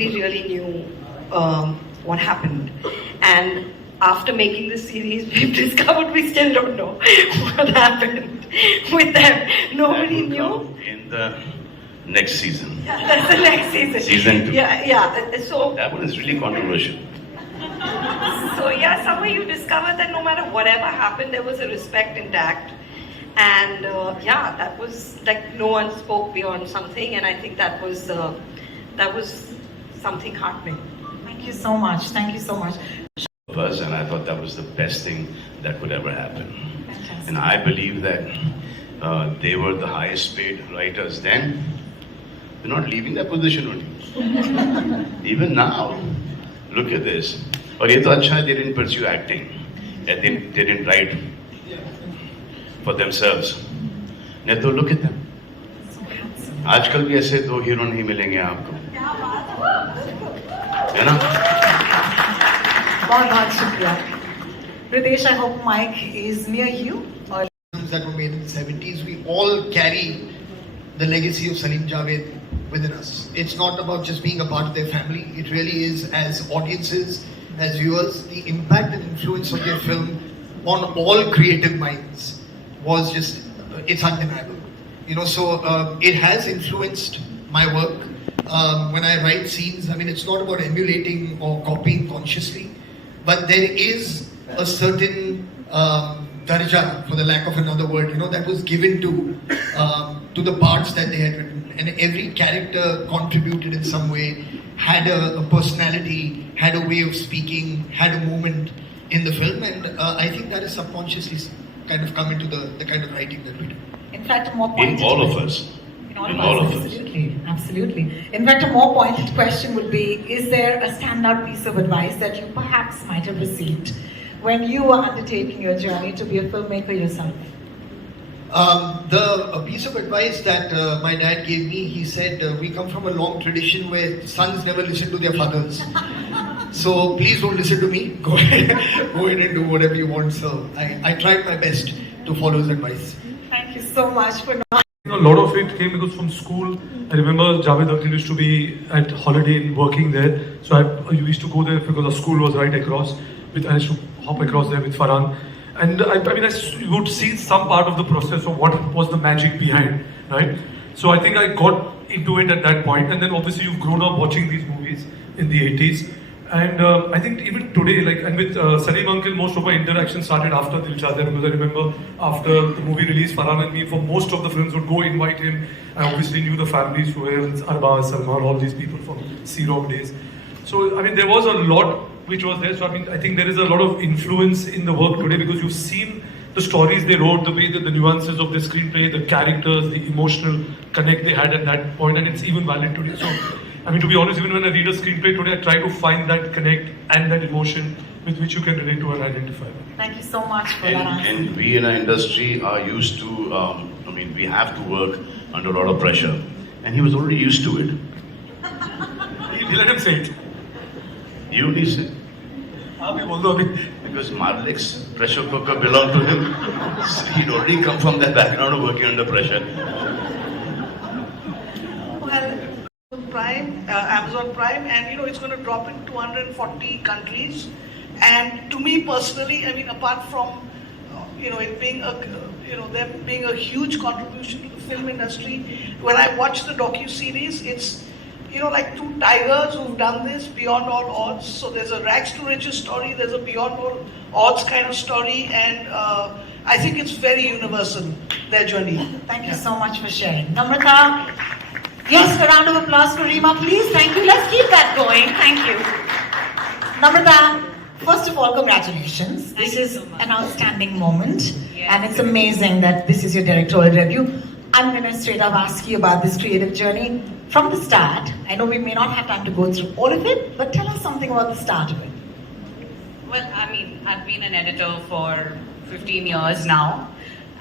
nobody really knew what happened. And after making this series, we've discovered we still don't know what happened with them. Nobody knew. In the next season. Yeah, that's the next season. Season 2. Yeah. So that one is really controversial. So yeah, somewhere you discover that no matter whatever happened, there was a respect intact. And yeah, that was like no one spoke beyond something, and I think that was something heartening. Thank you so much. Thank you so much. And I thought that was the best thing that could ever happen. Fantastic. And I believe that they were the highest paid writers then. They're not leaving that position only. Even now, look at this. और ये तो अच्छा है, they didn't pursue acting. They didn't write for themselves. नहीं तो look at them. आजकल भी ऐसे दो हीरो नहीं मिलेंगे आपको, है ना? बहुत शुक्रिया. Ritesh, I hope Mike is near you. Or films that were made in the 70s, we all carry the legacy of Salim-Javed within us. It's not about just being a part of their family. It really is, as audiences, as viewers, the impact and influence of their film on all creative minds was just, it's undeniable. You know, so it has influenced my work. When I write scenes, I mean, it's not about emulating or copying consciously, but there is a certain darja, for the lack of another word, you know, that was given to the parts that they had written, and every character contributed in some way, had a personality, had a way of speaking, had a moment in the film, and I think that is subconsciously kind of come into the kind of writing that we do. in fact, a more pointed In all of us. In all of us. Absolutely. In fact, a more pointed question would be, is there a standout piece of advice that you perhaps might have received when you were undertaking your journey to be a filmmaker yourself? A piece of advice that my dad gave me, he said, we come from a long tradition where sons never listen to their fathers. So please don't listen to me. Go ahead and do whatever you want. So I tried my best to follow his advice. Thank you so much for not. A lot of it came because from school. I remember Javed used to be at holiday and working there. So I used to go there because the school was right across. I used to hop across there with Farhan. And I would see some part of the process of what was the magic behind, right? So I think I got into it at that point. And then obviously you've grown up watching these movies in the 80s. And I think even today, like, and with Salim Uncle, most of our interaction started after Dil Chahta Hai, because I remember after the movie release, Farhan and me, for most of the films, would go invite him. I obviously knew the families who were Arbaz, Salman, all these people from C-Rock days. So, I mean, there was a lot which was there. So, I mean, I think there is a lot of influence in the work today because you've seen the stories they wrote, the way that the nuances of the screenplay, the characters, the emotional connect they had at that point, and it's even valid today. So, I mean, to be honest, even when I read a screenplay today, I try to find that connect and that emotion with which you can relate to and identify. Thank you so much for that answer. And we in our industry are used to, I mean, we have to work under a lot of pressure. And he was already used to it. You let him say it. You only say. Because Malik's pressure cooker belonged to him. He'd already come from that background of working under pressure. Prime, Amazon Prime, and you know it's going to drop in 240 countries. And to me personally, I mean, apart from you know it being a there being a huge contribution to the film industry, when I watch the docu-series, it's like two tigers who've done this beyond all odds. So there's a rags to riches story, there's a beyond all odds kind of story, and I think it's very universal, their journey. Thank you so much for sharing. Namrata. Yes, a round of applause for Reema, please. Thank you. Let's keep that going. Thank you. Namrata, first of all, congratulations. This is an outstanding moment. And it's amazing that this is your directorial debut. I'm going to straight up ask you about this creative journey from the start. I know we may not have time to go through all of it, but tell us something about the start of it. Well, I mean, I've been an editor for 15 years now.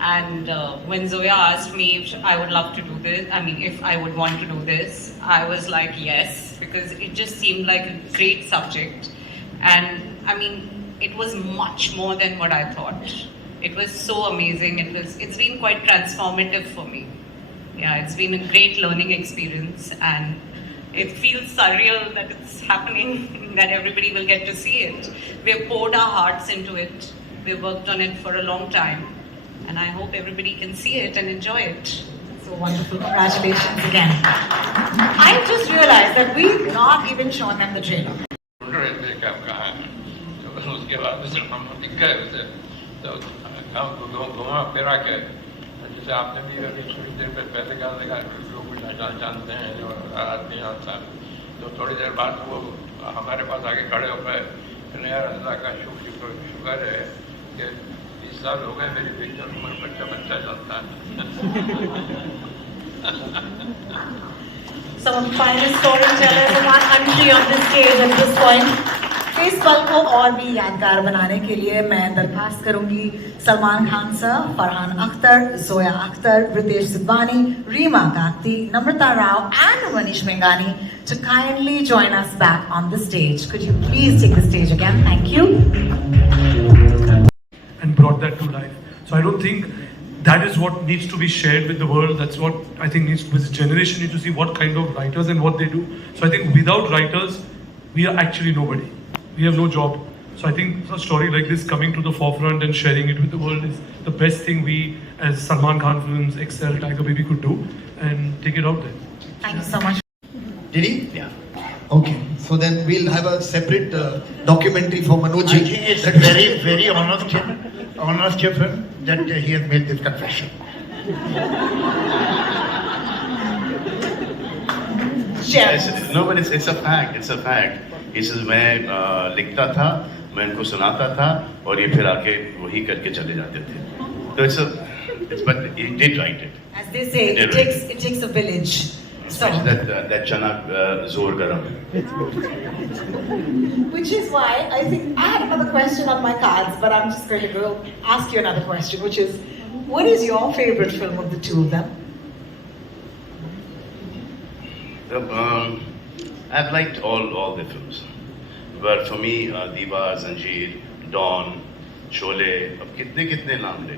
And when Zoya asked me if I would love to do this, I mean, if I would want to do this, I was like, yes, because it just seemed like a great subject. And I mean, it was much more than what I thought. It was so amazing. It's been quite transformative for me. Yeah, it's been a great learning experience. And It feels surreal that it's happening, that everybody will get to see it. We've poured our hearts into it. We've worked on it for a long time. And I hope everybody can see it and enjoy it. So wonderful. Congratulations again. I just realized that we've not even shown them the trailer. उसके बाद से हम दिख गए उसे तो हम घुमा फिरा के जैसे आपने भी अभी थोड़ी देर पहले कहा लगा लोग जानते हैं जो आदमी आता तो थोड़ी देर बाद वो हमारे पास आके खड़े हो गए यार अल्लाह का शुक्र है कि 20 साल हो गए मेरी पिक्चर में बच्चा चलता है. Some of the finest storytellers of our country on this stage at this point. इस पल को और भी यादगार बनाने के लिए मैं दरखास्त करूंगी Salman Khan sir, Farhan Akhtar, Zoya Akhtar, Ritesh Sidhwani, Reema Kagti, Namrata Rao and Manish Mengani to kindly join us back on the stage. Could you please take the stage again? Thank you. And brought that to life. So I don't think that is what needs to be shared with the world. That's what I think needs to, this generation needs to see what kind of writers and what they do. So I think without writers, we are actually nobody. We have no job. So I think a story like this coming to the forefront and sharing it with the world is the best thing we as Salman Khan Films, Excel, Tiger Baby could do and take it out there. Thank you so much. Did he? Yeah. Okay. So then we'll have a separate documentary for Manoj. I think it's very, very honest of him that he has made this confession. No, but it's a fact. It's a fact. He says मैं लिखता था, मैं इनको सुनाता था और ये फिर आके वही करके चले जाते थे. So but he did write it. As they say, it takes a village. So, That chana zor garam. which is why I think I had another question on my cards, but I'm just going to go ask you another question, which is, what is your favorite film of the two of them? I've liked all the films, but for me, Diva, Zanjeer, Dawn, Sholay, अब कितने नाम ले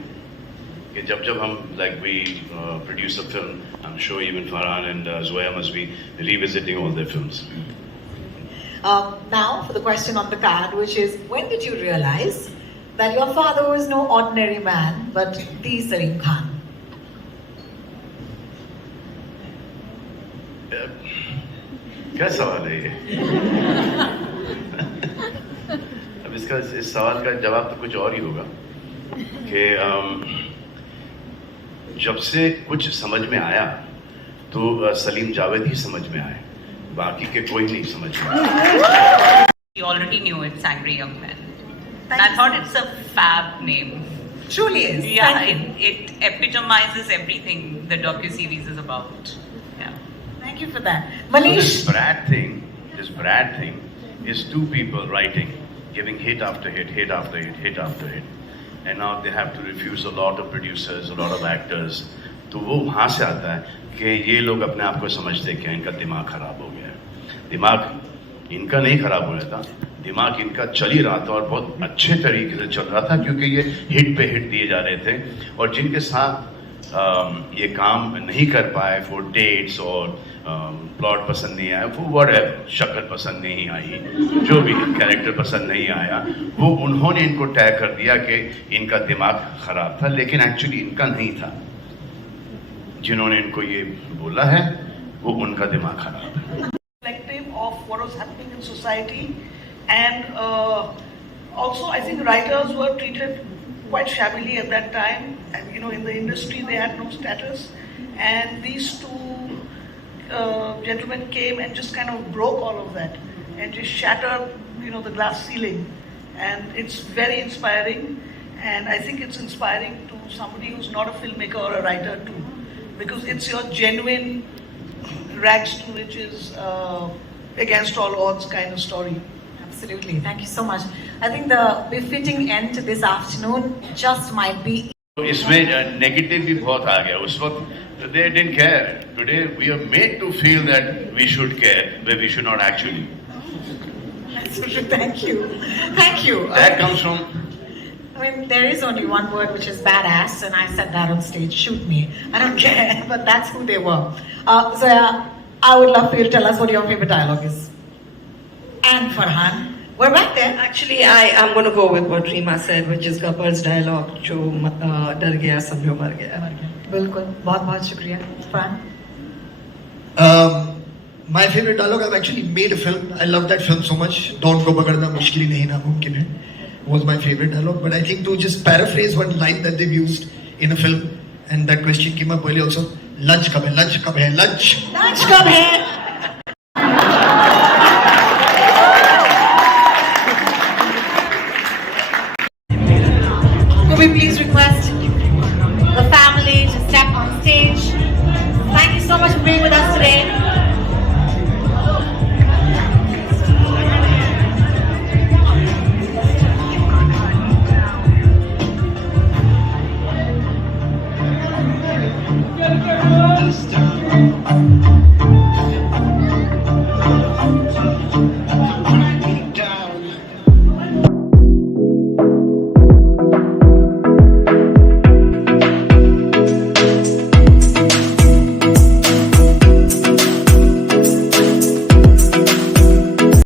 कि जब हम we produce a film, I'm sure even Farhan and Zoya must be revisiting all their films. Now for the question on the card, which is, when did you realize that your father was no ordinary man, but the Salim Khan? क्या सवाल है ये? अब इस सवाल का जवाब तो कुछ और ही होगा कि जब से कुछ समझ में आया तो सलीम जावेद ही समझ में आए, बाकी के कोई नहीं समझ में आया. We already knew it's Angry Young Men. And I thought it's a fab name. Truly is. Yeah, Thank you. it epitomizes everything the docu-series is about. Yeah. Thank you for that. So Manish. this Brad thing is two people writing, giving hit after hit, hit after hit, hit after hit. And now they have to refuse a lot of producers, a lot of actors. तो वो वहाँ से आता है कि ये लोग अपने आप को समझते हैं कि इनका दिमाग खराब हो गया है. दिमाग इनका नहीं खराब हो रहा था, दिमाग इनका चल ही रहा था और बहुत अच्छे तरीके से चल रहा था क्योंकि ये हिट पे हिट दिए जा रहे थे और जिनके साथ ये काम नहीं कर पाए फॉर डेट्स और प्लॉट पसंद नहीं आया, वो व्हाटएवर, शक्ल पसंद नहीं आई, जो भी कैरेक्टर पसंद नहीं आया, वो उन्होंने इनको टैग कर दिया कि इनका दिमाग खराब था, लेकिन एक्चुअली इनका नहीं था. जिन्होंने इनको ये बोला है वो उनका दिमाग खराब है. Reflective of what was happening in society, and also I think writers were treated quite shabbily at that time, and in the industry they had no status, and these two gentlemen came and just kind of broke all of that and just shattered the glass ceiling, and it's very inspiring, and I think it's inspiring to somebody who's not a filmmaker or a writer too, because it's your genuine rags to riches against all odds kind of story. Absolutely. Thank you so much. I think the befitting end to this afternoon just might be. इसमें negative भी बहुत आ गया उस वक्त. They didn't care. Today we are made to feel that we should care, but we should not actually. Thank you. Thank you. That comes from. I mean, there is only one word, which is badass, and I said that on stage. Shoot me. I don't care, but that's who they were. Zoya, I would love for you to tell us what your favorite dialogue is. And Farhan, we're back there. Actually, I am going to go with what Reema said, which is Gabbar's dialogue, जो डर गया समझो मर गया. बिल्कुल, बहुत बहुत शुक्रिया. Farhan? My favorite dialogue, I've actually made a film. I love that film so much. Dawn ko pakadna mushkil hi nahi namumkin hai was my favorite dialogue. But I think to just paraphrase one line that they've used in a film, and that question came up earlier also, lunch kab hai, lunch kab hai, lunch. Lunch कब है? Could we please request the family to step on stage?